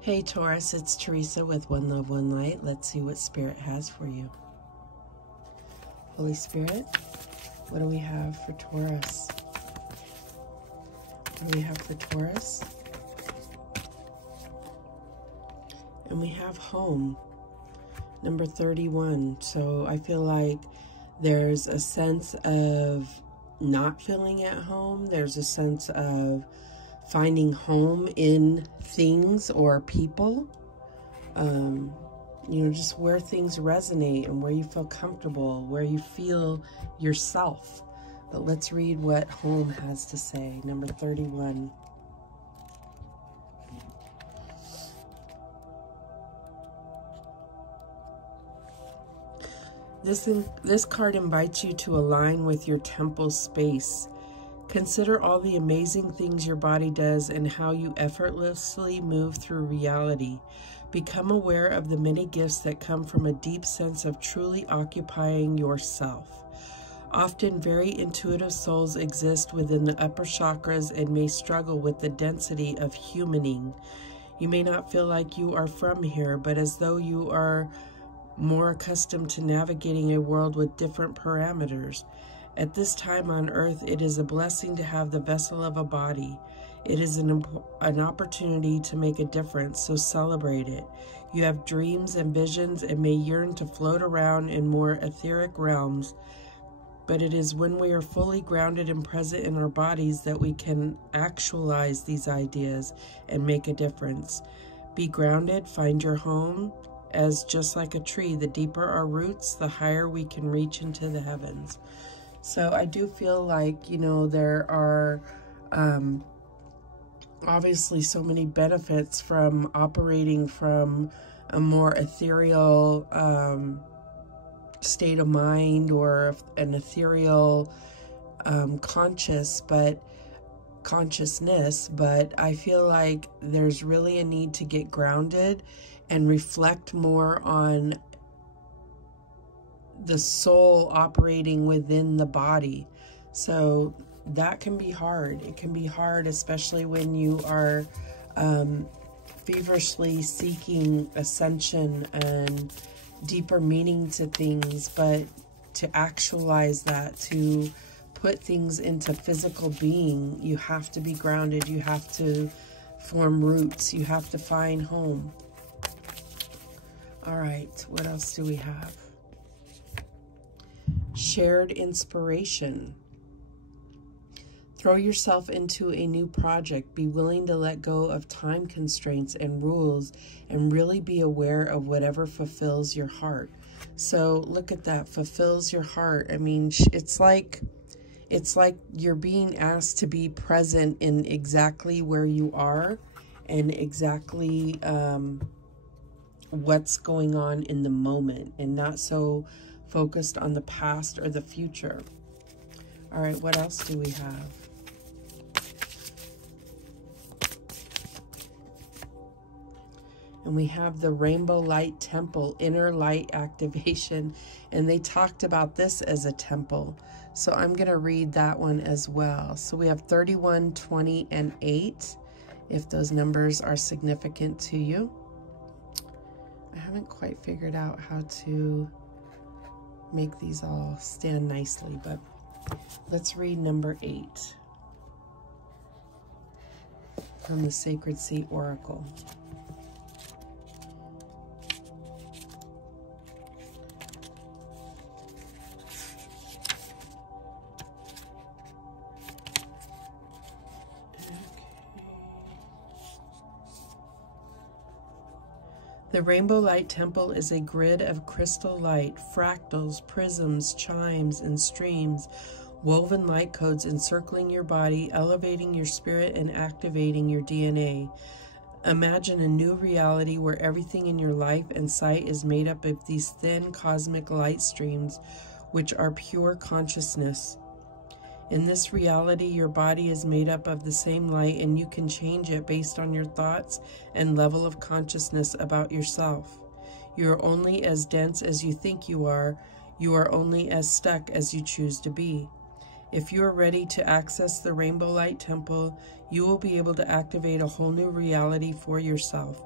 Hey Taurus, it's Teresa with One Love, One Light. Let's see what Spirit has for you. Holy Spirit, what do we have for Taurus? What do we have for Taurus? And we have home, number 31. So I feel like there's a sense of not feeling at home. There's a sense of finding home in things or people, you know, just where things resonate and where you feel comfortable, where you feel yourself. But let's read what home has to say. Number 31. This card invites you to align with your temple space. Consider all the amazing things your body does and how you effortlessly move through reality. Become aware of the many gifts that come from a deep sense of truly occupying yourself. Often very intuitive souls exist within the upper chakras and may struggle with the density of humaning. You may not feel like you are from here, but as though you are more accustomed to navigating a world with different parameters. At this time on earth, it is a blessing to have the vessel of a body. It is an opportunity to make a difference, so celebrate it. You have dreams and visions and may yearn to float around in more etheric realms, but it is when we are fully grounded and present in our bodies that we can actualize these ideas and make a difference. Be grounded, find your home, as just like a tree, the deeper our roots, the higher we can reach into the heavens. So I do feel like, you know, there are obviously so many benefits from operating from a more ethereal state of mind, or an ethereal consciousness, but I feel like there's really a need to get grounded and reflect more on the soul operating within the body. So that can be hard. It can be hard, especially when you are feverishly seeking ascension and deeper meaning to things, but to actualize that, to put things into physical being, you have to be grounded. You have to form roots. You have to find home. All right, what else do we have? Shared inspiration. Throw yourself into a new project. Be willing to let go of time constraints and rules and really be aware of whatever fulfills your heart. So look at that, fulfills your heart. I mean, it's like you're being asked to be present in exactly where you are and exactly what's going on in the moment, and not so focused on the past or the future. All right, what else do we have? And we have the Rainbow Light Temple, inner light activation, and they talked about this as a temple. So I'm going to read that one as well. So we have 31, 20, and 8, if those numbers are significant to you. I haven't quite figured out how to make these all stand nicely, but let's read number 8 from the Sacred Seat Oracle. The Rainbow Light Temple is a grid of crystal light, fractals, prisms, chimes, and streams, woven light codes encircling your body, elevating your spirit, and activating your DNA. Imagine a new reality where everything in your life and sight is made up of these thin cosmic light streams, which are pure consciousness. In this reality, your body is made up of the same light, and you can change it based on your thoughts and level of consciousness about yourself. You are only as dense as you think you are only as stuck as you choose to be. If you are ready to access the Rainbow Light Temple, you will be able to activate a whole new reality for yourself.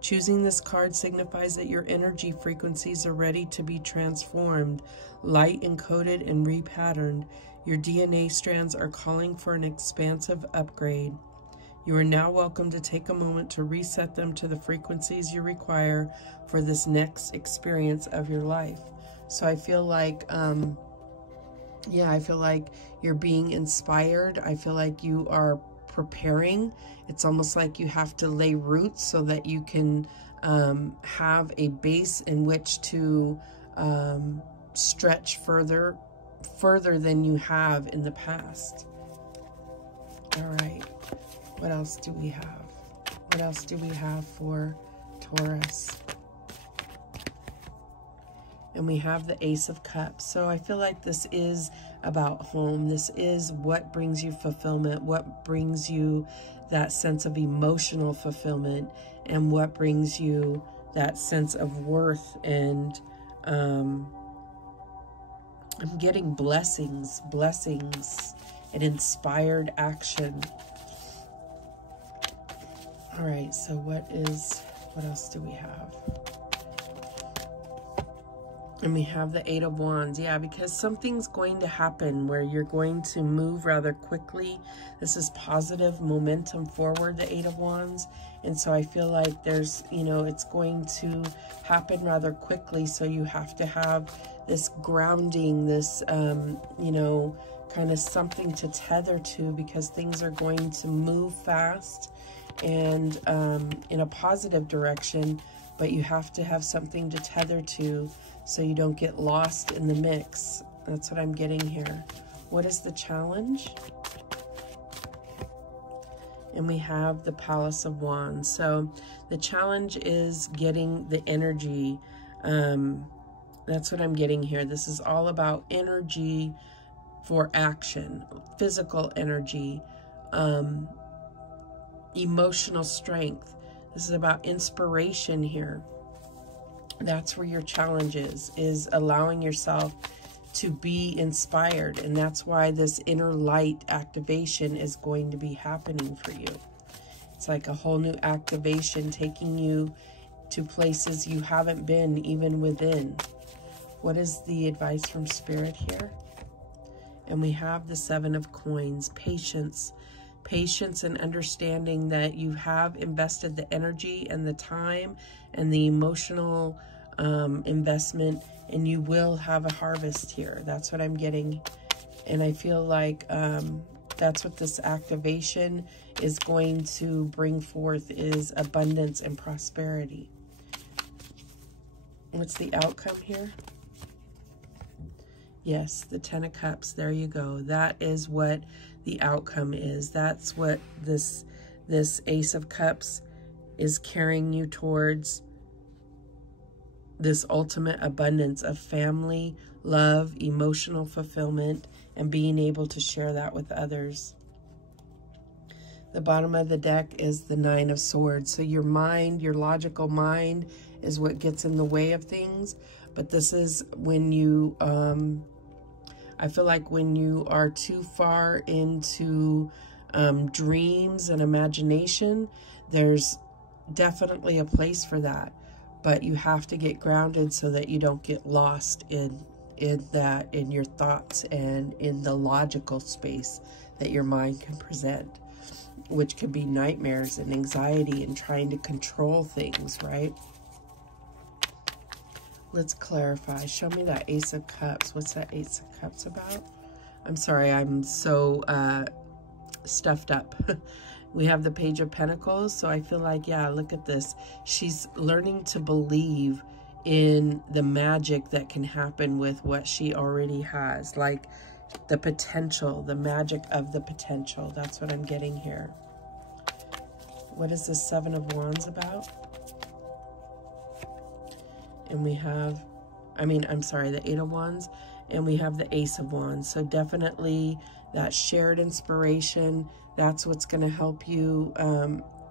Choosing this card signifies that your energy frequencies are ready to be transformed, light encoded and repatterned. Your DNA strands are calling for an expansive upgrade. You are now welcome to take a moment to reset them to the frequencies you require for this next experience of your life. So I feel like, I feel like you're being inspired. I feel like you are preparing. It's almost like you have to lay roots so that you can have a base in which to stretch further than you have in the past. All right. What else do we have? What else do we have for Taurus? And we have the Ace of Cups. So I feel like this is about home. This is what brings you fulfillment, what brings you that sense of emotional fulfillment, and what brings you that sense of worth. And I'm getting blessings and inspired action. All right, so what else do we have? And we have the Eight of Wands. Yeah, because something's going to happen where you're going to move rather quickly. This is positive momentum forward, the Eight of Wands. And so I feel like there's, it's going to happen rather quickly. So you have to have this grounding, this, kind of something to tether to, because things are going to move fast and in a positive direction, but you have to have something to tether to so you don't get lost in the mix. That's what I'm getting here. What is the challenge? And we have the Palace of Wands. So the challenge is getting the energy. That's what I'm getting here. This is all about energy for action, physical energy, emotional strength. This is about inspiration here. That's where your challenge is allowing yourself to be inspired. And that's why this inner light activation is going to be happening for you. It's like a whole new activation taking you to places you haven't been even within. What is the advice from Spirit here? And we have the Seven of Coins, patience. Patience and understanding that you have invested the energy and the time and the emotional investment, and you will have a harvest here. That's what I'm getting. And I feel like that's what this activation is going to bring forth, is abundance and prosperity. What's the outcome here? Yes, the Ten of Cups. There you go. That is what the outcome is. That's what this Ace of Cups is carrying you towards. This ultimate abundance of family, love, emotional fulfillment, and being able to share that with others. The bottom of the deck is the Nine of Swords. So your mind, your logical mind, is what gets in the way of things. But this is when you, I feel like when you are too far into dreams and imagination, there's definitely a place for that. But you have to get grounded so that you don't get lost in your thoughts and in the logical space that your mind can present, which could be nightmares and anxiety and trying to control things, right? Let's clarify. Show me that Ace of Cups. What's that Ace of Cups about? I'm sorry, I'm so stuffed up. We have the Page of Pentacles. So I feel like, yeah, look at this. She's learning to believe in the magic that can happen with what she already has. Like the potential, the magic of the potential. That's what I'm getting here. What is the Seven of Wands about? And we have, the Eight of Wands, and we have the Ace of Wands. So definitely that shared inspiration, that's what's going to help you,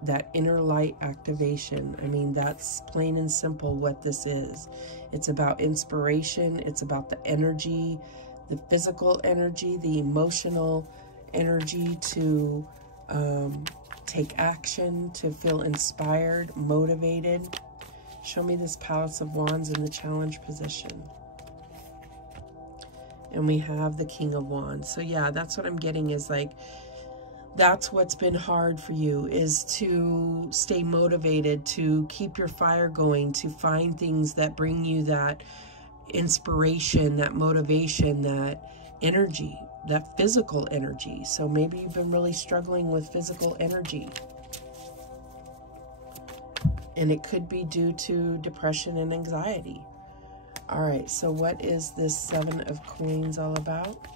that inner light activation. I mean, that's plain and simple what this is. It's about inspiration. It's about the energy the physical energy, the emotional energy to take action, to feel inspired, motivated. Show me this Palace of Wands in the challenge position. And we have the King of Wands. So yeah, that's what I'm getting, is like, that's what's been hard for you, is to stay motivated, to keep your fire going, to find things that bring you that inspiration, that motivation, that energy, that physical energy. So maybe you've been really struggling with physical energy. And it could be due to depression and anxiety. All right, so what is this Seven of Coins all about?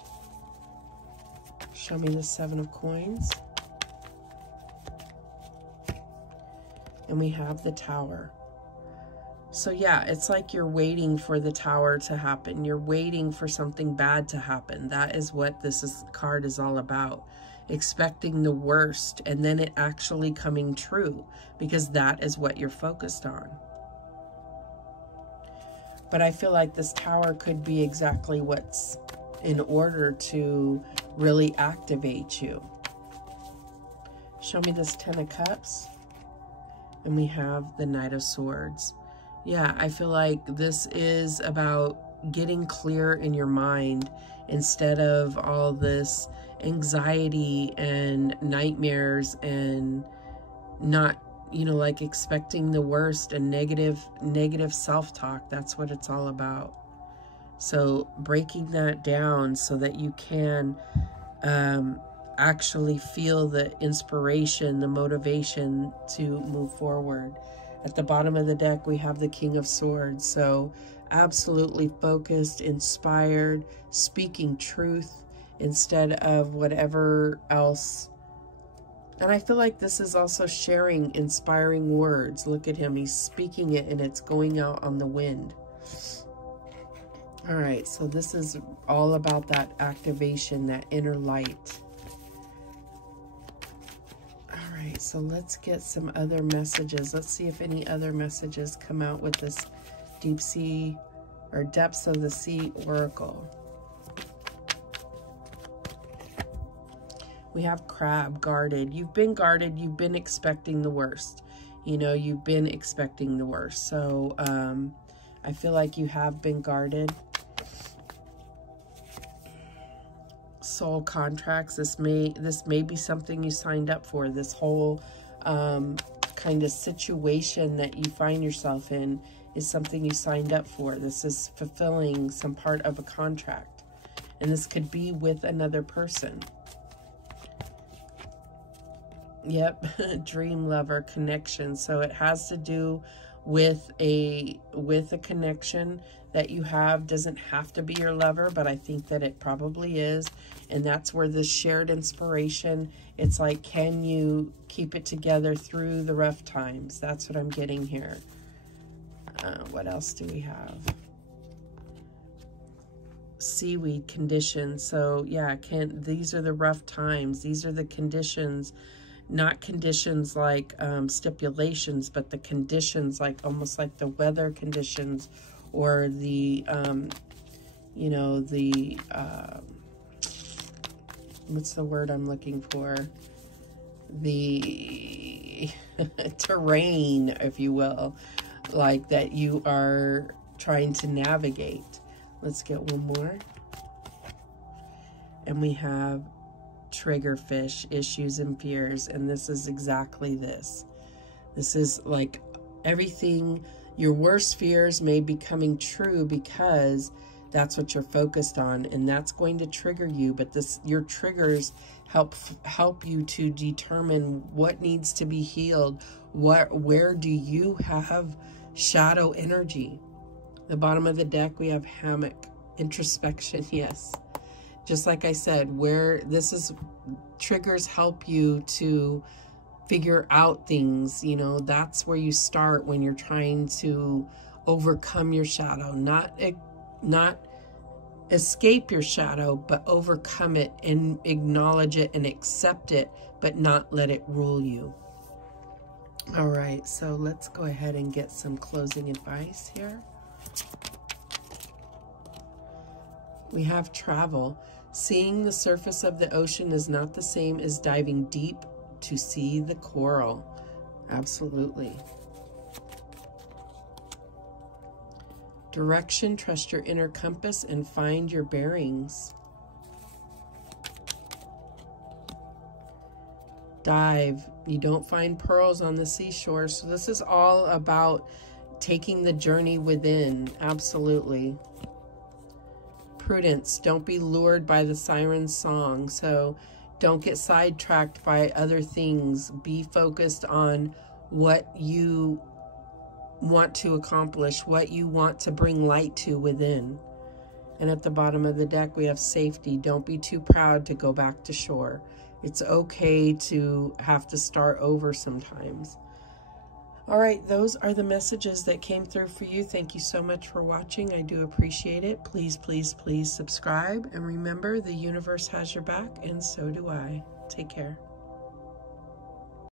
Show me the Seven of Coins. And we have the Tower. So yeah, it's like you're waiting for the Tower to happen. You're waiting for something bad to happen. That is what this card is all about. Expecting the worst and then it actually coming true, because that is what you're focused on. But I feel like this Tower could be exactly what's in order to really activate you. Show me this Ten of Cups. And we have the Knight of Swords. Yeah, I feel like this is about getting clear in your mind instead of all this anxiety and nightmares and not, you know, like expecting the worst and negative self-talk. That's what it's all about. So breaking that down so that you can actually feel the inspiration, the motivation to move forward. At the bottom of the deck, we have the King of Swords. So absolutely focused, inspired, speaking truth instead of whatever else. And I feel like this is also sharing inspiring words. Look at him. He's speaking it and it's going out on the wind. All right. So this is all about that activation, that inner light. All right. So let's get some other messages. Let's see if any other messages come out with this Deep Sea or Depths of the Sea Oracle. We have Crab, guarded. You've been guarded. You've been expecting the worst. You know, you've been expecting the worst. So I feel like you have been guarded. Soul contracts. This may be something you signed up for. This whole kind of situation that you find yourself in is something you signed up for. This is fulfilling some part of a contract. And this could be with another person. Yep, dream lover connection. So it has to do with a connection that you have. Doesn't have to be your lover, but I think that it probably is. And that's where this shared inspiration, it's like, can you keep it together through the rough times? That's what I'm getting here. What else do we have? Seaweed conditions. So yeah, these are the rough times. These are the conditions. Not conditions like stipulations, but the conditions, like almost like the weather conditions, or the, you know, the, what's the word I'm looking for? The terrain, if you will, like that you are trying to navigate. Let's get one more. And we have triggerfish, issues and fears. And this is exactly this. This is like everything, your worst fears may be coming true because that's what you're focused on, and that's going to trigger you. But your triggers help you to determine what needs to be healed. Where do you have shadow energy? The bottom of the deck, we have hammock, introspection. Yes. Just like I said, where this is, triggers help you to figure out things, you know, that's where you start when you're trying to overcome your shadow, not escape your shadow, but overcome it and acknowledge it and accept it, but not let it rule you. All right, so let's go ahead and get some closing advice here. We have travel. Seeing the surface of the ocean is not the same as diving deep to see the coral. Absolutely. Direction. Trust your inner compass and find your bearings. Dive. You don't find pearls on the seashore. So this is all about taking the journey within. Absolutely. Prudence. Don't be lured by the siren's song. So don't get sidetracked by other things. Be focused on what you want to accomplish, what you want to bring light to within. And at the bottom of the deck, we have safety. Don't be too proud to go back to shore. It's okay to have to start over sometimes. All right, those are the messages that came through for you. Thank you so much for watching. I do appreciate it. Please, please, please subscribe. And remember, the universe has your back, and so do I. Take care.